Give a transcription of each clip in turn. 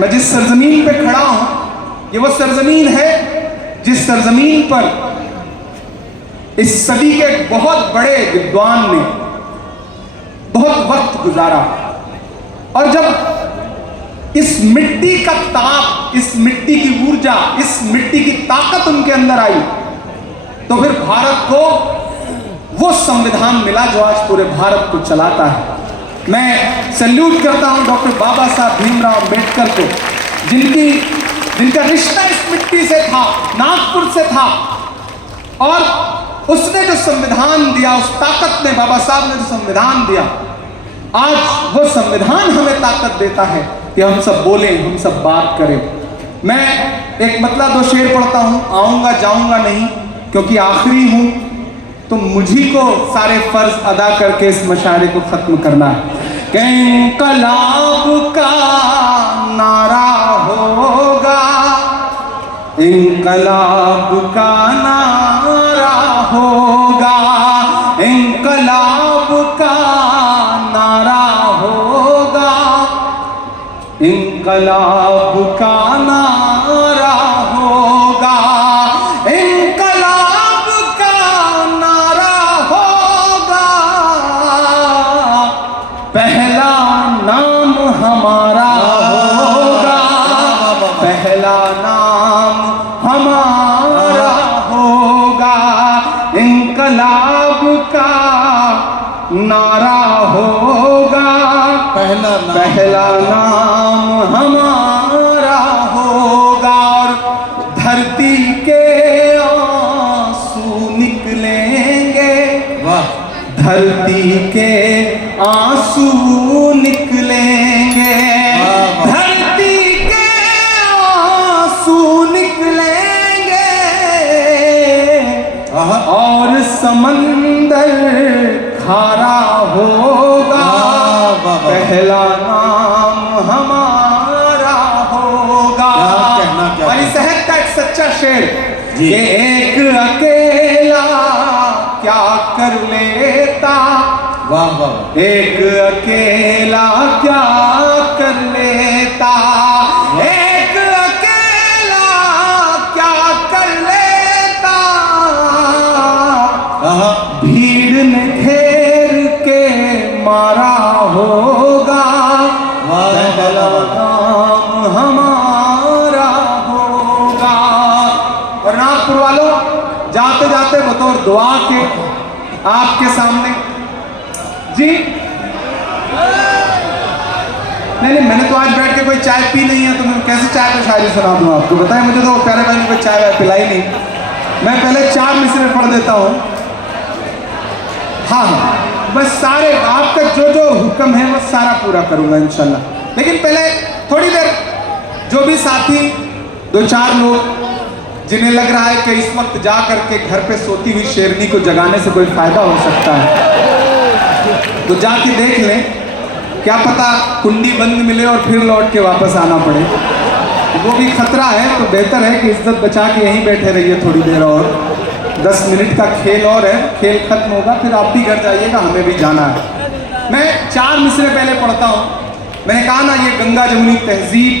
मैं जिस सरजमीन पे खड़ा हूं, ये वो सरजमीन है जिस सरजमीन पर इस सदी के बहुत बड़े विद्वान ने बहुत वक्त गुजारा। और जब इस मिट्टी का ताप, इस मिट्टी की ऊर्जा, इस मिट्टी की ताकत उनके अंदर आई, तो फिर भारत को वो संविधान मिला जो आज पूरे भारत को चलाता है। मैं सैल्यूट करता हूं डॉक्टर बाबा साहब भीमराव अम्बेडकर को, जिनका रिश्ता इस मिट्टी से था, नागपुर से था। और उसने जो संविधान दिया, उस ताकत ने, बाबा साहब ने जो संविधान दिया, आज वो संविधान हमें ताकत देता है कि हम सब बोलें, हम सब बात करें। मैं एक मतला दो शेर पढ़ता हूं, आऊंगा जाऊंगा नहीं, क्योंकि आखिरी हूं, तो मुझी को सारे फर्ज अदा करके इस मशारे को खत्म करना है। इंकलाब का नारा होगा, इंकलाब का नारा होगा, इंकलाब का नारा होगा, इंकलाब का नारा होगा, इंकलाब का नारा होगा, पहला नाम हमारा होगा, पहला नाम हमारा होगा, इंकलाब का नारा होगा, पहला नाम हमारा होगा। और धरती के आंसू निकलेंगे, धरती के आंसू निकलेंगे, धरती के आंसू निकलेंगे, और समंदर खारा होगा, पहला नाम हमारा होगा। हमारी सेहत का एक सच्चा शेर, ये एक अकेला क्या कर लेता, वाह वाह, एक अकेला क्या कर लेता, एक अकेला क्या कर लेता, भीड़ ने घेर के मारा होगा, पहला नाम हमारा होगा। और नागपुर वालों, जाते जाते बतौर दुआ के आपके सामने जी, नहीं, मैंने तो आज बैठ के कोई चाय पी नहीं है, तो मैं कैसे चाय पे शायरी सुना दूं आपको? बताएं मुझे, तो प्यारे भाई ने कोई चाय पिलाई नहीं। मैं पहले 4 मिसरे पढ़ देता हूँ। हाँ, बस सारे आपका जो जो हुक्म है वो सारा पूरा करूंगा इंशाल्लाह। लेकिन पहले थोड़ी देर जो भी साथी 2-4 लोग जिन्हें लग रहा है कि इस वक्त जा करके घर पे सोती हुई शेरनी को जगाने से कोई फायदा हो सकता है, तो जाके देख लें, क्या पता कुंडी बंद मिले और फिर लौट के वापस आना पड़े, वो भी खतरा है। तो बेहतर है कि इज्जत बचा के यहीं बैठे रहिए थोड़ी देर और। 10 मिनट का खेल और है, खेल खत्म होगा फिर आप भी घर जाइएगा, हमें भी जाना है। मैं 4 मिसरे पहले पढ़ता हूँ। मैंने कहा ना, ये गंगा जमुनी तहजीब,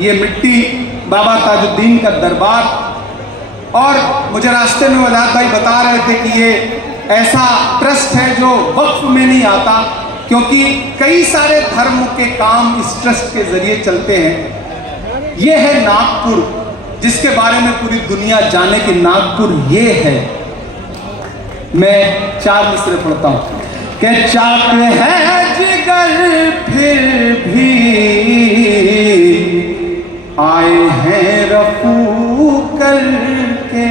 ये मिट्टी, बाबा ताजुद्दीन का दरबार। और मुझे रास्ते में वजाहत भाई बता रहे थे कि ये ऐसा ट्रस्ट है जो वक्फ में नहीं आता, क्योंकि कई सारे धर्म के काम इस ट्रस्ट के जरिए चलते हैं। ये है नागपुर, जिसके बारे में पूरी दुनिया जाने कि नागपुर ये है। मैं 4 मिसरे पढ़ता हूं कि चाक है जिगर फिर भी आए हैं रफू करके।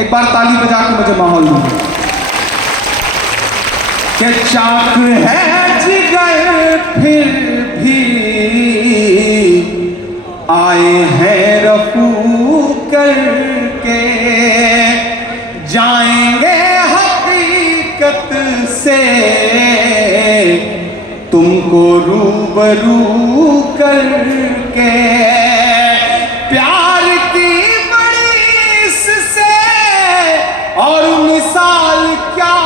एक बार ताली बजा के मुझे माहौल दो। कि चाक है जिगर फिर भी आए हैं रफू करके, जाएंगे हकीकत से तुमको रूबरू करके। प्यार की बड़ी इससे और मिसाल क्या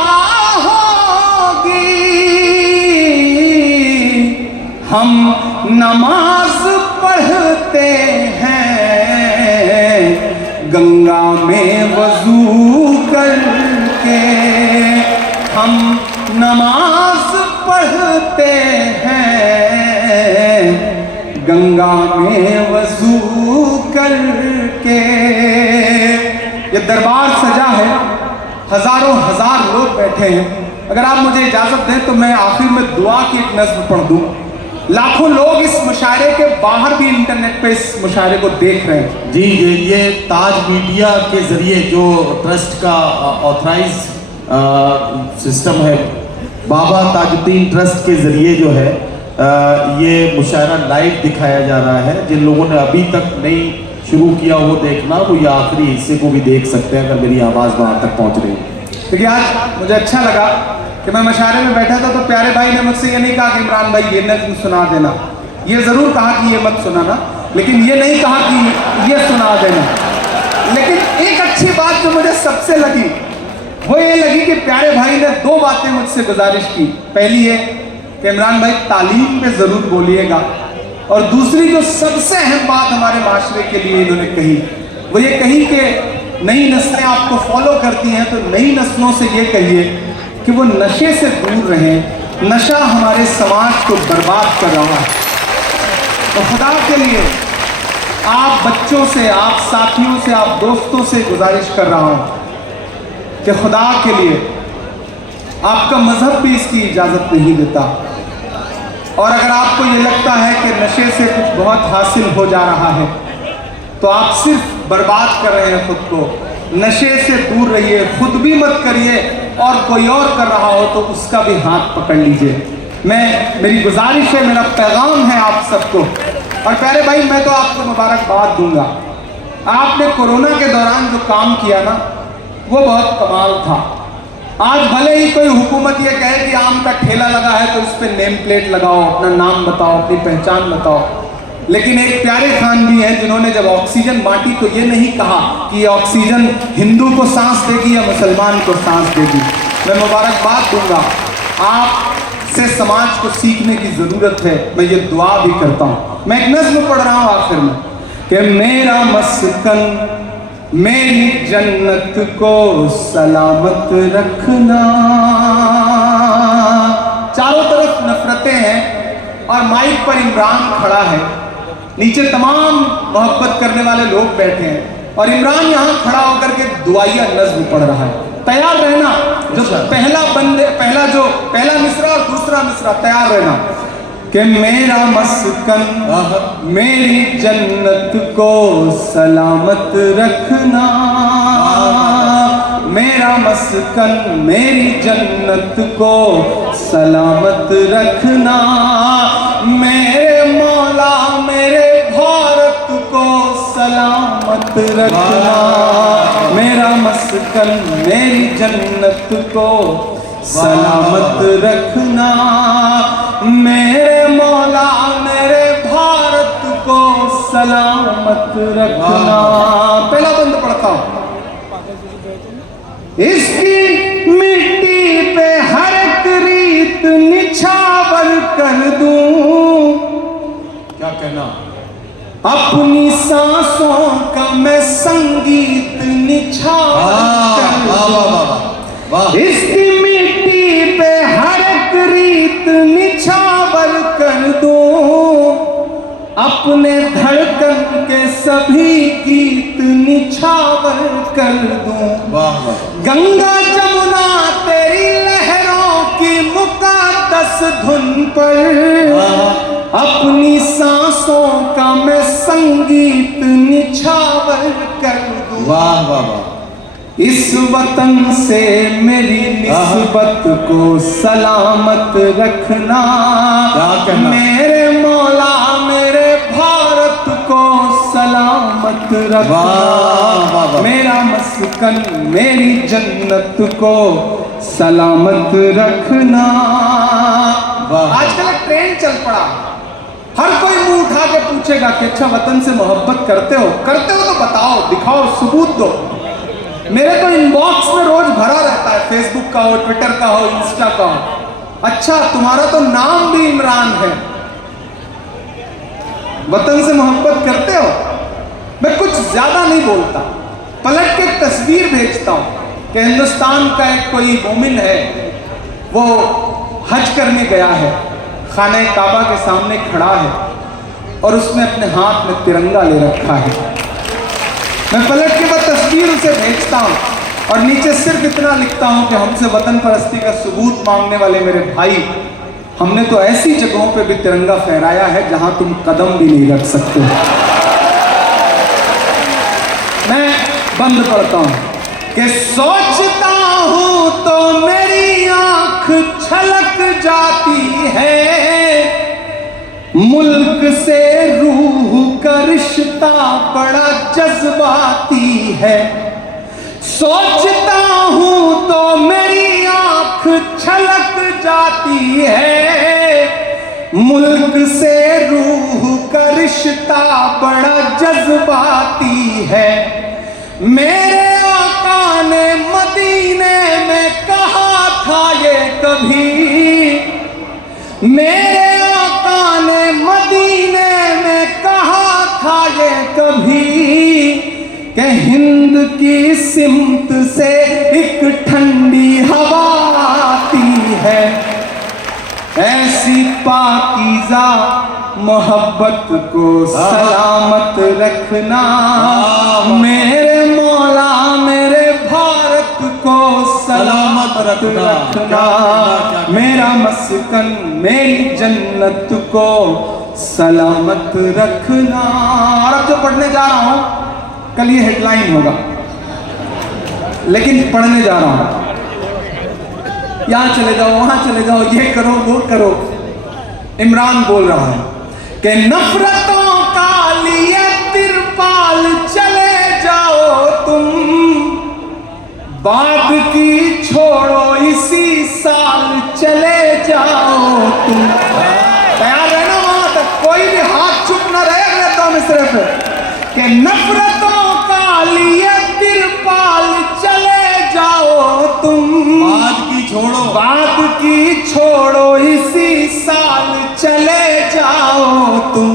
होगी, हम नमाज पढ़ नमाज पढ़ते हैं गंगा में वजू करके। ये दरबार सजा है, हजारों हजार लोग बैठे हैं। अगर आप मुझे इजाजत दें तो मैं आखिर में दुआ की एक नज़्म पढ़ दूं। लाखों लोग इस मुशायरे के बाहर भी इंटरनेट पे इस मुशायरे को देख रहे हैं। जी ये ताज मीडिया के जरिए जो ट्रस्ट का ऑथराइज सिस्टम है, बाबा ताजुद्दीन ट्रस्ट के जरिए जो है ये मुशायरा लाइव दिखाया जा रहा है। जिन लोगों ने अभी तक नहीं शुरू किया वो देखना, वो ये आखिरी हिस्से को भी देख सकते हैं अगर मेरी आवाज़ वहाँ तक पहुँच रही है। देखिए आज मुझे अच्छा लगा कि मैं मुशायरे में बैठा था तो प्यारे भाई ने मुझसे ये नहीं कहा कि इमरान भाई ये नज़्म सुना देना। ये ज़रूर कहा कि ये मत सुनाना, लेकिन ये नहीं कहा कि ये सुना देना। लेकिन एक अच्छी बात जो मुझे सबसे लगी वो ये लगी कि प्यारे भाई ने दो बातें मुझसे गुजारिश की। पहली ये कि इमरान भाई तालीम पे ज़रूर बोलिएगा, और दूसरी जो सबसे अहम बात हमारे माशरे के लिए इन्होंने कही वो ये कही कि नई नस्लें आपको फॉलो करती हैं तो नई नस्लों से ये कहिए कि वो नशे से दूर रहें। नशा हमारे समाज को बर्बाद कर रहा है। तो खुदा के लिए आप बच्चों से, आप साथियों से, आप दोस्तों से गुजारिश कर रहा हूँ कि खुदा के लिए आपका मजहब भी इसकी इजाज़त नहीं देता, और अगर आपको ये लगता है कि नशे से कुछ बहुत हासिल हो जा रहा है तो आप सिर्फ बर्बाद कर रहे हैं खुद को। नशे से दूर रहिए, खुद भी मत करिए, और कोई और कर रहा हो तो उसका भी हाथ पकड़ लीजिए। मेरी गुजारिश है, मेरा पैगाम है आप सबको। और प्यारे भाई मैं तो आपको मुबारकबाद दूंगा। आपने कोरोना के दौरान जो काम किया ना वो बहुत कमाल था। आज भले ही कोई हुकूमत ये कहे कि आम का ठेला लगा है तो उस पर नेम प्लेट लगाओ, अपना नाम बताओ, अपनी पहचान बताओ, लेकिन एक प्यारे खान भी हैं जिन्होंने जब ऑक्सीजन बांटी तो ये नहीं कहा कि ये ऑक्सीजन हिंदू को सांस देगी या मुसलमान को सांस देगी। मैं मुबारकबाद दूंगा, आपसे समाज को सीखने की ज़रूरत है। मैं ये दुआ भी करता हूँ। मैं एक नज़्म पढ़ रहा हूँ आखिर में कि मेरा मस्कन मेरी जन्नत को सलामत रखना। चारों तरफ नफरतें हैं और माइक पर इमरान खड़ा है, नीचे तमाम मोहब्बत करने वाले लोग बैठे हैं और इमरान यहाँ खड़ा होकर के दुआइया नज़्म पढ़ रहा है। तैयार रहना, जो पहला मिसरा और दूसरा मिसरा तैयार रहना कि मेरा मस्कन मेरी जन्नत को सलामत रखना। मेरा मस्कन मेरी जन्नत को सलामत रखना। मेरे मौला मेरे भारत को सलामत रखना। मेरा मस्कन मेरी जन्नत को सलामत रखना। मेरे मौला मेरे भारत को सलामत रखना। पहला बंद पढ़ता हूं। इसकी मिट्टी पे हर एक रीत निछावर कर दूं। क्या कहना? अपनी सांसों का मैं संगीत निछावर कर दूं। इसकी मिट्टी पे हर एक रीत निछावर कर दूं। अपने धड़कन के सभी गीत निछावर कर दूं। गंगा जमुना तेरी लहरों की मुक़द्दस धुन पर अपनी सांसों का मैं संगीत निछावर कर दूं। वाह वाह वाह। इस वतन से मेरी निस्बत को सलामत रखना। मेरे मौला मेरे भारत को सलामत रखना। मेरा मस्कन मेरी जन्नत को सलामत रखना। आजकल एक ट्रेंड चल पड़ा, हर कोई मुंह उठा के पूछेगा कि अच्छा वतन से मोहब्बत करते हो तो बताओ, दिखाओ, सबूत दो। मेरे तो इनबॉक्स में रोज भरा रहता है, फेसबुक का हो, ट्विटर का हो, इंस्टा का हो। अच्छा तुम्हारा तो नाम भी इमरान है, वतन से मोहब्बत करते हो? मैं कुछ ज्यादा नहीं बोलता, पलट के तस्वीर भेजता हूं कि हिंदुस्तान का एक कोई मोमिन है, वो हज करने गया है, खाने काबा के सामने खड़ा है और उसने अपने हाथ में तिरंगा ले रखा है। मैं पलट के बाद तस्वीर उसे भेजता हूँ और नीचे सिर्फ इतना लिखता हूँ कि हमसे वतन परस्ती का सबूत मांगने वाले मेरे भाई, हमने तो ऐसी जगहों पे भी तिरंगा फहराया है जहां तुम कदम भी नहीं रख सकते। मैं बंद पढ़ता हूं कि सोचता हूं तो मेरी आंख छलक जाती है, मुल्क से रूह का रिश्ता बड़ा जज्बाती है। सोचता हूं तो मेरी आंख छलक जाती है, मुल्क से रूह का रिश्ता बड़ा जज्बाती है। मेरे आका ने मदीने में कहा था ये कभी, मेरे आका ने मदीने में कहा था ये कभी कि हिंद की सिमत से एक ठंडी हवा आती है, ऐसी पाकीज़ा मोहब्बत को सलामत रखना। मेरे मौला मेरे भारत को सलामत रखना, मेरा मस्कन मेरी जन्नत को सलामत रखना। और अब जो पढ़ने जा रहा हूं, कल ये हेडलाइन होगा, लेकिन पढ़ने जा रहा हूं, यहां चले जाओ वहां चले जाओ, ये करो वो करो। इमरान बोल रहा है कि नफरतों का लिए तिरपाल चले जाओ तुम, बाद की छोड़ो इसी साल चले जाओ तुम। तैयार रहना वहां तक, कोई भी हाथ चुप ना रहे अगले 2 मिसरे पे। कि नफरतों का लिए तिरपाल चले जाओ तुम, बाद की छोड़ो इसी साल चले जाओ तुम।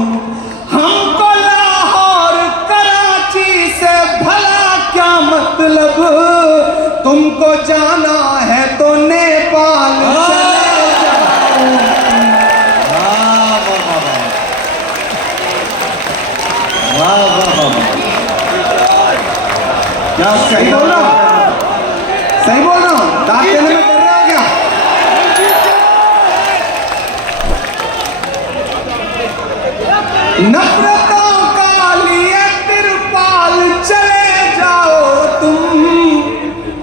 हमको लाहौर कराची से भला क्या मतलब, तुमको जाना है तो नेपाल चले जाओ। क्या सही बोल रहा हूं, सही बोल रहा हूं, दांत देने में कर रहा क्या? नफरतों का लिए तिरपाल चले जाओ तुम।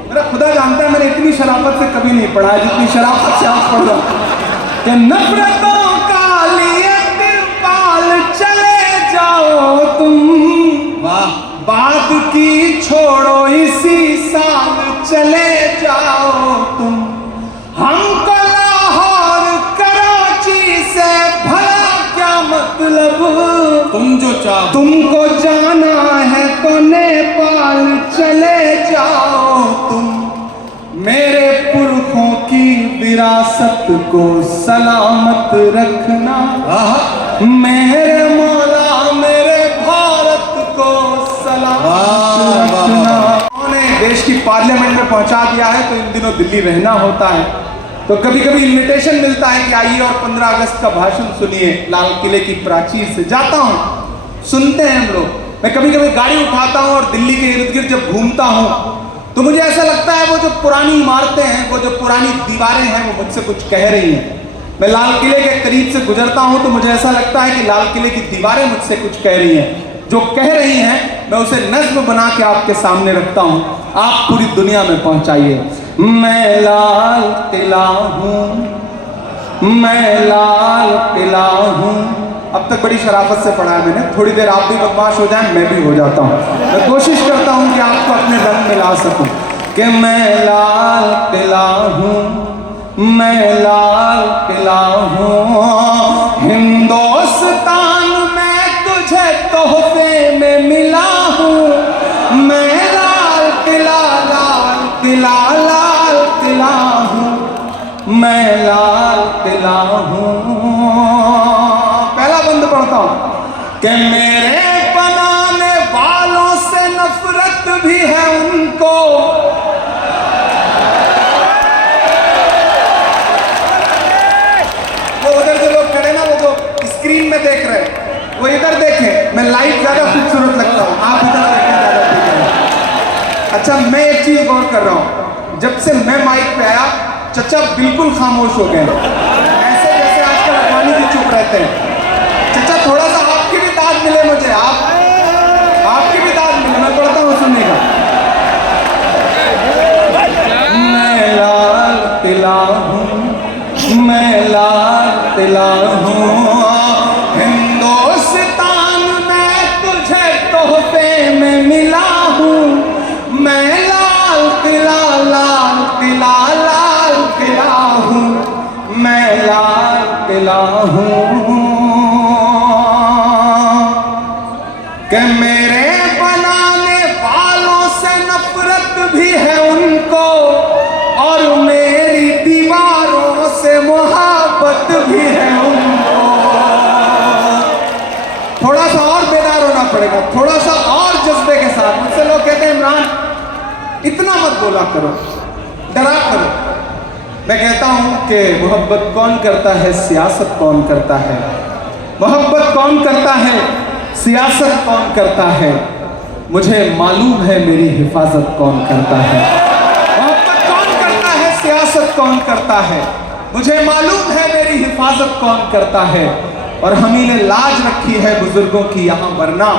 मेरा खुदा जानता है मैंने इतनी शराफत से कभी नहीं पढ़ा जितनी शराफत से आप पढ़ रहे हो। कि नफरतों का लिए तिरपाल चले जाओ तुम, बाद की छोड़ो इसी साल चले जाओ तुम। हमको लाहौर कराची से भला क्या मतलब, तुम जो चाहो, तुमको जाना है तो नेपाल चले जाओ तुम। मेरे पुरखों की विरासत को सलामत रखना, मेरे मौला मेरे भारत को सलामत रखना। उन्होंने देश की पार्लियामेंट में पहुंचा दिया है तो इन दिनों दिल्ली रहना होता है, तो कभी कभी इनविटेशन मिलता है कि आइए और 15 अगस्त का भाषण सुनिए लाल किले की प्राचीर से। जाता हूं, सुनते हैं हम लोग। मैं कभी कभी गाड़ी उठाता हूं और दिल्ली के इर्द गिर्द जब घूमता हूं तो मुझे ऐसा लगता है वो जो पुरानी इमारतें हैं, वो जो पुरानी दीवारें हैं, वो मुझसे कुछ कह रही हैं। मैं लाल किले के करीब से गुजरता हूं तो मुझे ऐसा लगता है कि लाल किले की दीवारें मुझसे कुछ कह रही हैं। जो कह रही हैं मैं उसे नज्म बना के आपके सामने रखता हूं, आप पूरी दुनिया में पहुंचाइए। मैं लाल किला हूं, मैं लाल किला हूं। अब तक बड़ी शराफत से पढ़ा है मैंने, थोड़ी देर आप भी बदमाश हो जाएं, मैं भी हो जाता हूं। मैं कोशिश करता हूं कि आपको अपने रंग में ला सकूं। कि मैं लाल किला हूं, मैं लाल किला हूं, हिंदुस्तान में तुझे तोहफे में मिला हूं। मैं लाल किला, लाल किला, लाल किला हूं, मैं लाल किला हूं। पहला बंद पढ़ता हूं कि मेरे बनाने वालों से नफरत भी है उनको, वो इधर देखें, मैं लाइट ज्यादा खूबसूरत लगता हूँ, आप इधर देखें ज्यादा ठीक है। अच्छा, मैं एक चीज गौर कर रहा हूँ, जब से मैं माइक पे आया चचा बिल्कुल खामोश हो गए, ऐसे जैसे आजकल अडवाणी जी चुप रहते हैं। चचा थोड़ा सा आपकी भी दाद मिले मुझे, आपकी भी दाद मिले, मैं पढ़ता हूँ सुनिएगा। मैं लाल किला हूँ, मैं लाल किला हूँ, हिंदुस्तान में तुझे तोहफे में मिला हूँ। मैं लाल किला, लाल किला, लाल किला हूँ, मैं लाल किला हूँ। कि मेरे बनाने वालों से नफरत भी है उनको, और मेरी दीवारों से मोहब्बत भी है उनको। थोड़ा सा और बेदार होना पड़ेगा, थोड़ा सा और जज्बे के साथ। मुझसे लोग कहते हैं इमरान इतना मत बोला करो, डरा करो। मैं कहता हूं कि मोहब्बत कौन करता है, सियासत कौन करता है। मोहब्बत कौन करता है, सियासत कौन करता है। मुझे मालूम है मेरी हिफाजत कौन करता है। मोहब्बत कौन करता है, सियासत कौन करता है। मुझे मालूम है मेरी हिफाजत कौन करता है। और हम ही ने लाज रखी है बुजुर्गों की यहाँ, वरना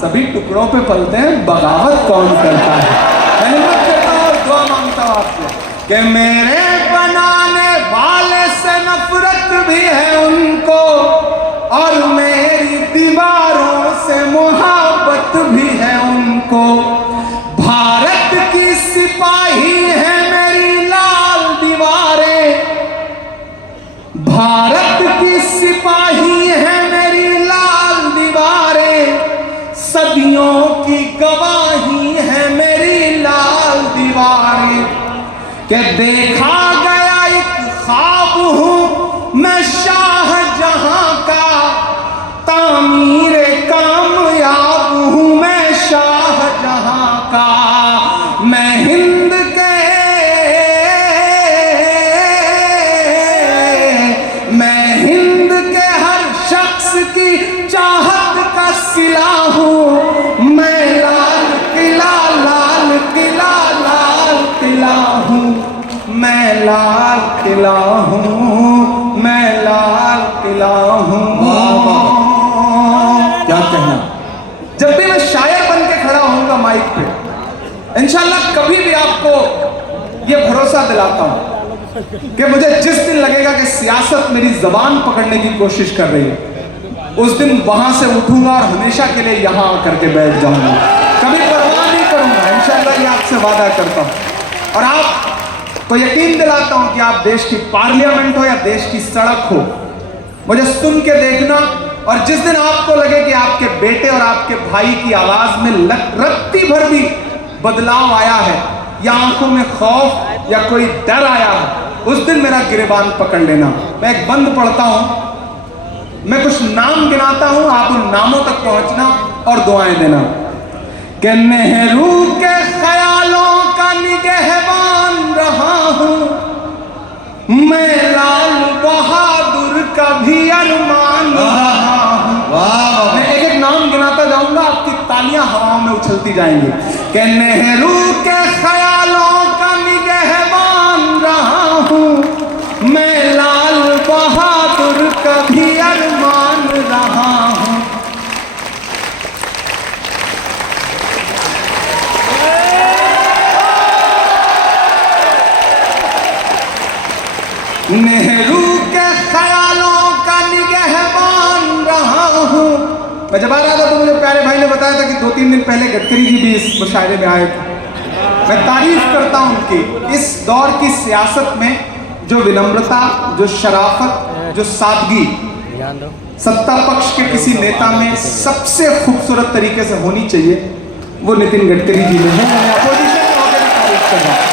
सभी टुकड़ों पे पलते हैं, बगावत कौन करता है। मैं हिम्मत करता हूँ और दुआ मांगता हूँ आपसे कि मेरे बनाने वाले से नफरत भी है उनको, और मेरी दीवारों से मोहब्बत भी है उनको। भारत की सिपाही है मेरी लाल दीवारें, भारत की सिपाही है मेरी लाल दीवारें, सदियों की गवाही है मेरी लाल दीवारें। कि देखा गया एक ख्वाब हूं मैं शाहजहां का, तामीरे कामयाब हूं मैं शाहजहां का। मैं हिंद के, मैं हिंद के हर शख्स की चाहत का सिला हूं। मैं लाल किला, लाल किला, लाल किला हूं, मैं लाल किला हूं, मैं लाल किला हूं। क्या कहना। जब भी मैं शायर बन के खड़ा होऊंगा माइक पे, इंशाल्लाह कभी भी आपको ये भरोसा दिलाता हूं कि मुझे जिस दिन लगेगा कि सियासत मेरी जबान पकड़ने की कोशिश कर रही है, उस दिन वहां से उठूंगा और हमेशा के लिए यहां आकर के बैठ जाऊंगा, कभी परवाह नहीं करूंगा। इंशाल्लाह ये आपसे वादा करता हूं। और आपको यकीन दिलाता हूं कि आप देश की पार्लियामेंट हो या देश की सड़क हो, मुझे सुन के देखना। और जिस दिन आपको लगे कि आपके बेटे और आपके भाई की आवाज में रत्ती भर भी बदलाव आया है, या आंखों में खौफ या कोई डर आया है, उस दिन मेरा गिरेबान पकड़ लेना। मैं एक बंद पढ़ता हूं, मैं कुछ नाम गिनाता हूं, आप उन नामों तक पहुंचना और दुआएं देना। कि नेहरू के ख्यालों का निगहबान रहा हूं, मैं लाल बहादुर का भी अरमान रहा हूं। मैं एक एक नाम गिनाता जाऊंगा, आपकी तालियां हवाओं में उछलती जाएंगी। कि नेहरू के ख्यालों का निगहबान रहा हूं, मैं लाल बहादुर का भी अरमान रहा हूं। नेहरू के ख्यालों का निगहबान रहा हूं। मैं जब आ रहा था तो मुझे प्यारे भाई ने बताया था कि 2-3 दिन पहले गडकरी जी भी इस मुशायरे में आए थे। मैं तारीफ करता हूं उनकी। इस दौर की सियासत में जो विनम्रता, जो शराफत, जो सादगी सत्ता पक्ष के किसी नेता में सबसे खूबसूरत तरीके से होनी चाहिए, वो नितिन गडकरी जी में है। मैं अपोजिशन में होकर भी तारीफ कर रहा हूं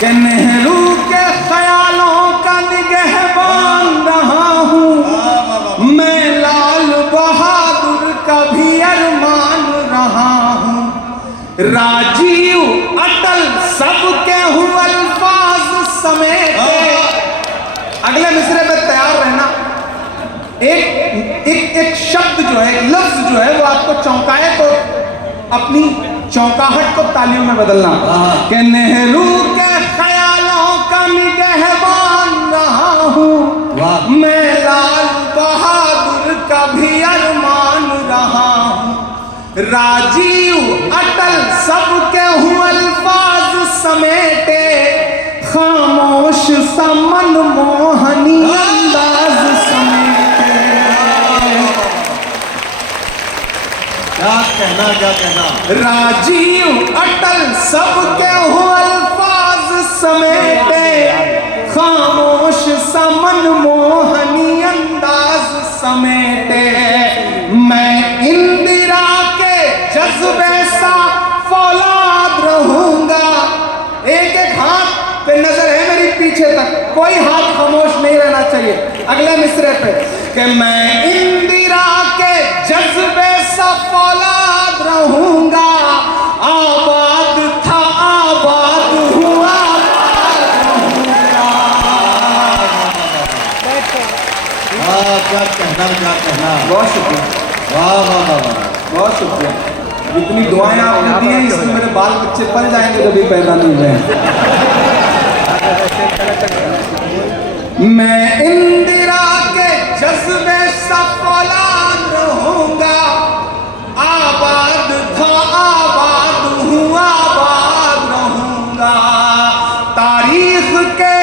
कि नेहरू के ख्यालों का निगहबान रहा हूं, मैं लाल बहादुर का भी अरमान रहा हूं। राजीव अटल सबके हूं अल्फाज समेत। अगले मिसरे में तैयार रहना। एक एक शब्द जो है, एक लफ्ज जो है वो आपको चौंकाए तो अपनी चौंकाहट को तालियों में बदलना कि नेहरू के ख्यालों का निगहबान रहा हूँ मैं, लाल बहादुर का भी अरमान रहा हूँ, राजीव अटल सबके हूँ अल्फाज समेटे, खामोश सा मनमोहनी अंदाज समेटे। क्या कहना राजीव अटल सबके हूँ अल्फाज समेटे, खामोश सा मनमोहनी अंदाज समेटे, मैं इंदिरा के जज्बे सा फौलाद रहूंगा। एक एक हाथ पे नजर है मेरी पीछे तक, कोई हाथ खामोश नहीं रहना चाहिए। अगले मिसरे पे कि मैं इंदिरा के जज्बे सा फौलाद रहूंगा, आबाद था आबाद हुआ, क्या कहना। बहुत शुक्रिया, वाह। बहुत शुक्रिया। इतनी दुआएं आपने दी हैं, इसमें मेरे बाल बच्चे पल जाएंगे जब भी पैदा नहीं हुए। मैं इंदिरा के जज्बे सा फौलाद रहूंगा, आबाद था आबाद हुआ, आबाद रहूंगा, तारीख के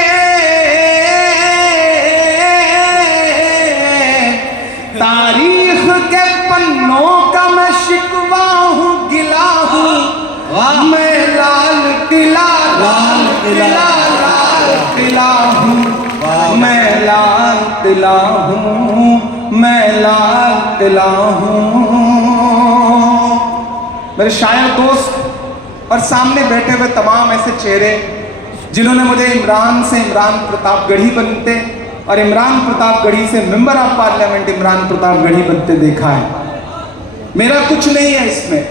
पन्नों का मैं शिकवा हूँ, गिला हूँ मैं, लाल किला लाल किला लाल किला हूँ मैं, लाल किला हूँ मैं, लाल किला हूँ। मेरे शायर दोस्त और सामने बैठे हुए तमाम ऐसे चेहरे जिन्होंने मुझे इमरान से इमरान प्रतापगढ़ी बनते और इमरान प्रतापगढ़ी से member of parliament Imran Pratapgarhi बनते देखा है। मेरा कुछ नहीं है इसमें,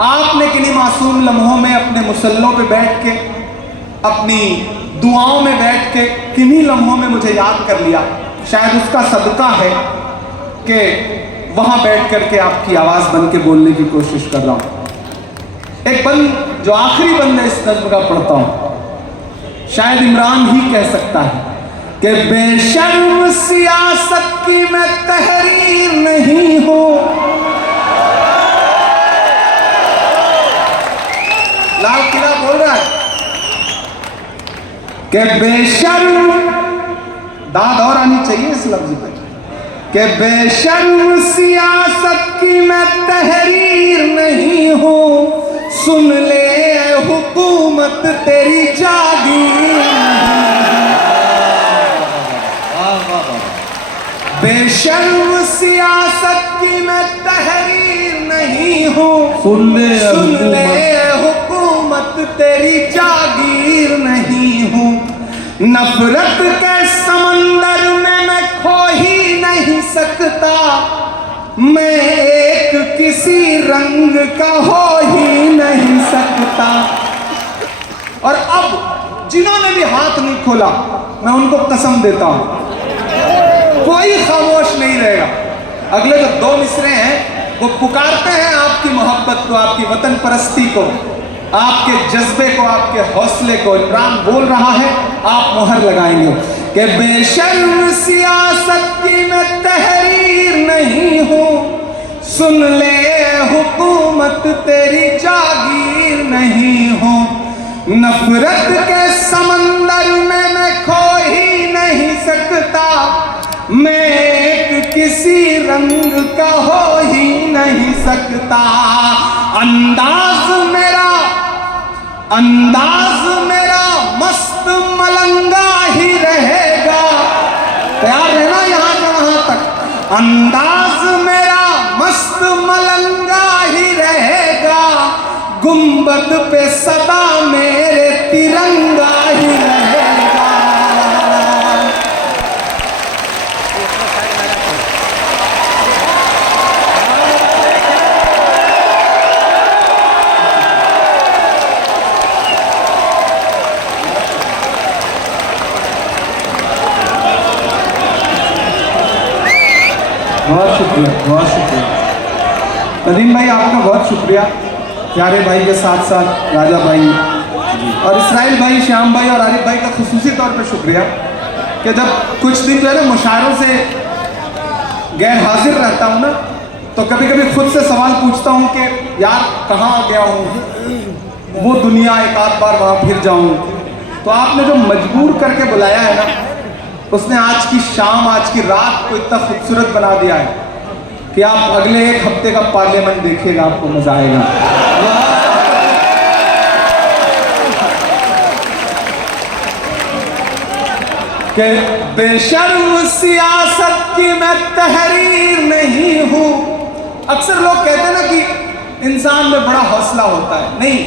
आपने किन्हीं मासूम लम्हों में अपने मुसल्लों पे बैठ के, अपनी दुआओं में बैठ के किन्हीं लम्हों में मुझे याद कर लिया, शायद उसका सदका है कि वहां बैठ करके आपकी आवाज बन के बोलने की कोशिश कर रहा हूं। एक बंद जो आखिरी बंद है इस नज्म का पढ़ता हूं, शायद इमरान ही कह सकता है कि बेशर्म सियासत की मैं तहरीर नहीं हूं, लाल किला बोल रहा है कि बेशर्म, दाद और आनी चाहिए इस लफ्ज पे, कि बेशर्म सियासत की मैं तहरीर नहीं हूं, सुन ले हुकूमत तेरी जागीर बेशर्म सियासत की मैं तहरीर नहीं हूँ, सुन ले हुकूमत तेरी जागीर नहीं हूँ, नफरत के समंदर में मैं खो ही नहीं सकता, मैं एक किसी रंग का हो ही नहीं सकता। और अब जिन्होंने भी हाथ नहीं खोला मैं उनको कसम देता हूं कोई खामोश नहीं रहेगा। अगले जो दो मिसरे हैं वो पुकारते हैं आपकी मोहब्बत को, आपकी वतन परस्ती को, आपके जज्बे को, आपके हौसले को। इमरान बोल रहा है, आप मोहर लगाएंगे कि बेशर्म सियासत की मैं तहरीर नहीं हूँ, सुन ले हुकूमत तेरी जागीर नहीं हूँ, नफरत के समंदर में मैं खो ही नहीं सकता, मैं एक किसी रंग का हो ही नहीं सकता। अंदाज मेरा मस्त मलंगा ही रहेगा, तैयार रहना यहाँ से वहां तक। अंदाज मेरा मस्त मलंगा ही रहेगा, गुंबद पे सदा मेरे तिरंगा ही रहेगा। बहुत बहुत शुक्रिया। बहुत शुक्रिया। नदीम भाई आपका बहुत शुक्रिया, प्यारे भाई के साथ साथ राजा भाई और इसराइल भाई, श्याम भाई और आरिफ भाई का खुसूसी तौर पे शुक्रिया कि जब कुछ दिन जो है ना मुशायरों से गैर हाजिर रहता हूँ ना, तो कभी कभी खुद से सवाल पूछता हूँ कि यार कहाँ गया हूँ, वो दुनिया एक आध बार वहाँ फिर जाऊँ। तो आपने जो मजबूर करके बुलाया है ना, उसने आज की शाम, आज की रात को इतना खूबसूरत बना दिया है कि आप अगले एक हफ्ते का पार्लियामेंट देखिएगा, आपको मजा आएगा। कि बेशर्म सियासत की मैं तहरीर नहीं हूं। अक्सर लोग कहते हैं ना कि इंसान में बड़ा हौसला होता है, नहीं,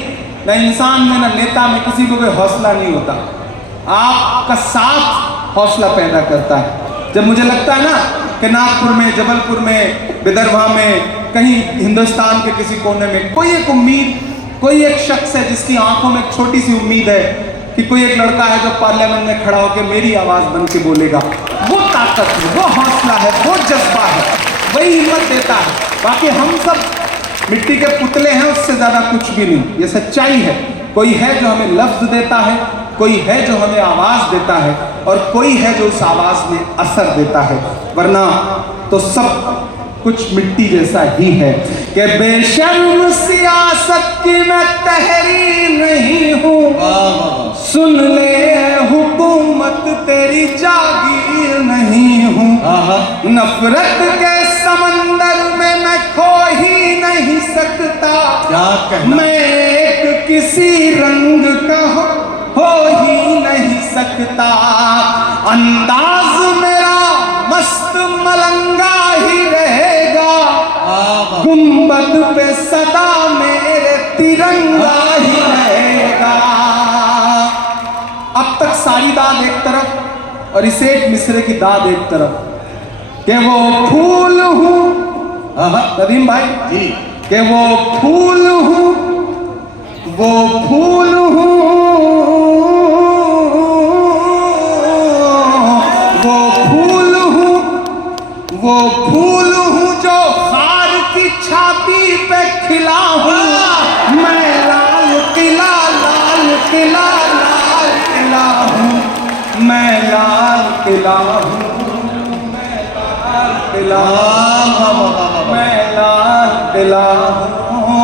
ना इंसान में ना नेता में किसी को कोई हौसला नहीं होता। आपका साथ हौसला पैदा करता है। जब मुझे लगता है ना कि नागपुर में, जबलपुर में, विदर्भा में, कहीं हिंदुस्तान के किसी कोने में कोई एक उम्मीद, कोई एक शख्स है जिसकी आंखों में एक छोटी सी उम्मीद है कि कोई एक लड़का है जो पार्लियामेंट में खड़ा होकर मेरी आवाज बन के बोलेगा, वो ताकत है, वो हौसला है, वो जज्बा है, वही हिम्मत देता है। बाकी हम सब मिट्टी के पुतले हैं, उससे ज्यादा कुछ भी नहीं। ये सच्चाई है। कोई है जो हमें लफ्ज देता है, कोई है जो हमें आवाज देता है, और कोई है जो उस आवाज में असर देता है, वरना तो सब कुछ मिट्टी जैसा ही है। कि बेशर्म सियासत की मैं तहरीर नहीं हूँ, सुन ले हुकूमत तेरी जागीर नहीं हूँ। नफरत के समंदर में मैं खो ही नहीं सकता, मैं एक किसी रंग का हो ही नहीं सकता। अंदाज मेरा मस्त मलंगा ही रहेगा, गुंबद पे सदा मेरे तिरंगा ही रहेगा। अब तक सारी दाद एक तरफ और इसे एक मिसरे की दाद एक तरफ, कि वो फूल हूँ, नदीम भाई जी, कि वो फूल हूँ, वो फूल हूँ, वो फूल हूँ, वो फूल हूँ जो खार की छाती पे खिला हूँ। मैं लाल किला, लाल किला, लाल किला हूँ, मैं लाल किला हूँ, मैं लाल किला, मैं लाल किला हूँ।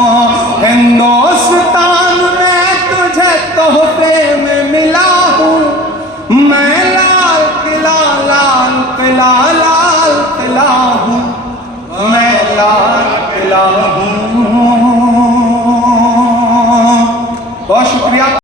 हिंदुस्तान में तुझे तोहफे में मिला हूँ, मैं लाल किला, लाल किला, लाल किला हूँ, मैं लाल किला हूँ।